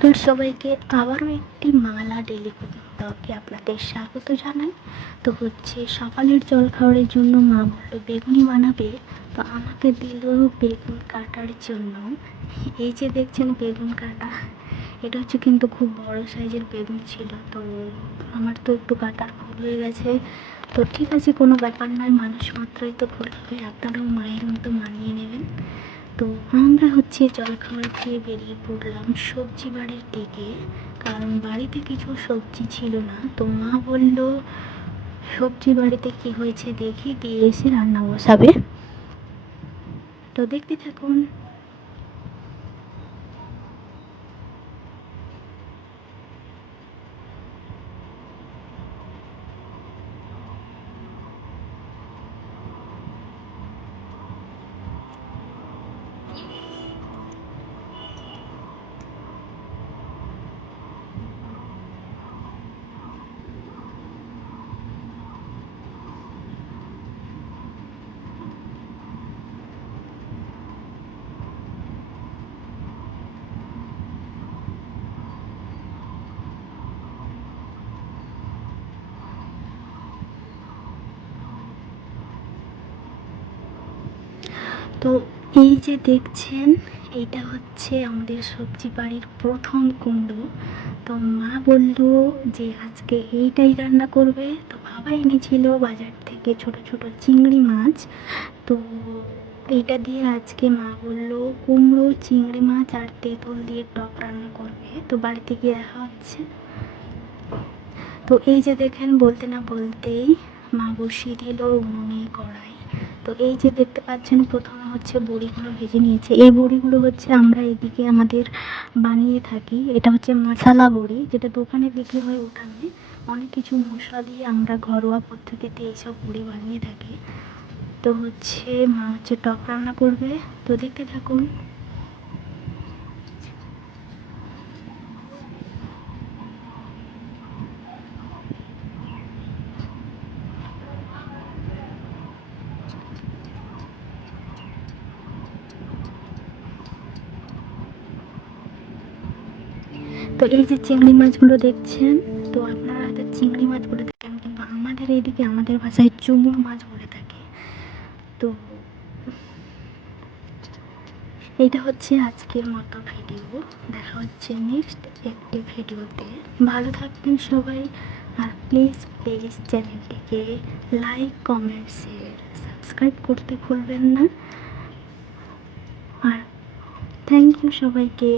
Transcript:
তো সবাইকে আবারও একটি মালা ডেইলি কুকিং ব্লগে আপনাদের স্বাগত জানাই। তো হচ্ছে সকালের জলখাবারের জন্য মা বললো বেগুনি বানাবে, তো আমাকে দিল বেগুন কাটার জন্য। এই যে দেখছেন বেগুন কাটা, এটা হচ্ছে কিন্তু খুব বড় সাইজের বেগুন ছিল, তো আমার তো একটু কাটার ভুল হয়ে গেছে। তো ঠিক আছে, কোনো ব্যাপার নয়, মানুষ মাত্রই তো ভুল হবে, আপনারাও মায়ের মতো মানিয়ে নেবেন। তো আমরা হচ্ছে জলখাবার খেয়ে বেরিয়ে পড়লাম সবজি বাড়ির দিকে, কারণ বাড়িতে কিছু সবজি ছিল না। তো মা বলল সবজি বাড়িতে কি হয়েছে দেখি, দিয়ে এসে রান্না বসাবে। তো দেখতে থাকুন। তো এই যে দেখছেন, এইটা হচ্ছে আমাদের সবজি বাড়ির প্রথম কুমড়ো। তো মা বলল যে আজকে এইটাই রান্না করবে। তো বাবা এনেছিল বাজার থেকে ছোট ছোট চিংড়ি মাছ। তো এইটা দিয়ে আজকে মা বলল কুমড়ো, চিংড়ি মাছ আর তেঁতুল দিয়ে টক রান্না করবে। তো বাড়িতে গিয়ে দেখা হচ্ছে। তো এই যে দেখেন, বলতে না বলতেই মা বসিয়ে দিল উনুনে কড়াই। তো এই যে দেখতে পাচ্ছেন, প্রথমে হচ্ছে বড়িগুলো ভেজে নিয়েছে। এই বড়িগুলো হচ্ছে আমরা এদিকে আমাদের বানিয়ে থাকি। এটা হচ্ছে মশলা বড়ি, যেটা দোকানে বিক্রি হয় ওটা নয়। অনেক কিছু মশলা দিয়ে আমরা ঘরোয়া পদ্ধতিতে এইসব বড়ি বানিয়ে থাকি। তো হচ্ছে মা হচ্ছে টক রান্না করবে, তো দেখতে থাকুন। তো এই যে চিংড়ি মাছগুলো দেখছেন, তো আপনারা হয়তো চিংড়ি মাছ বলে থাকেন, কিন্তু আমাদের এইদিকে আমাদের ভাষায় চুঙুর মাছ বলে থাকে। তো এটা হচ্ছে আজকের মতো ভিডিও, দেখা হচ্ছে নেক্সট একটি ভিডিওতে। ভালো থাকবেন সবাই, আর প্লিজ প্লিজ চ্যানেলটিকে লাইক, কমেন্ট, শেয়ার, সাবস্ক্রাইব করতে ভুলবেন না। আর থ্যাংক ইউ সবাইকে।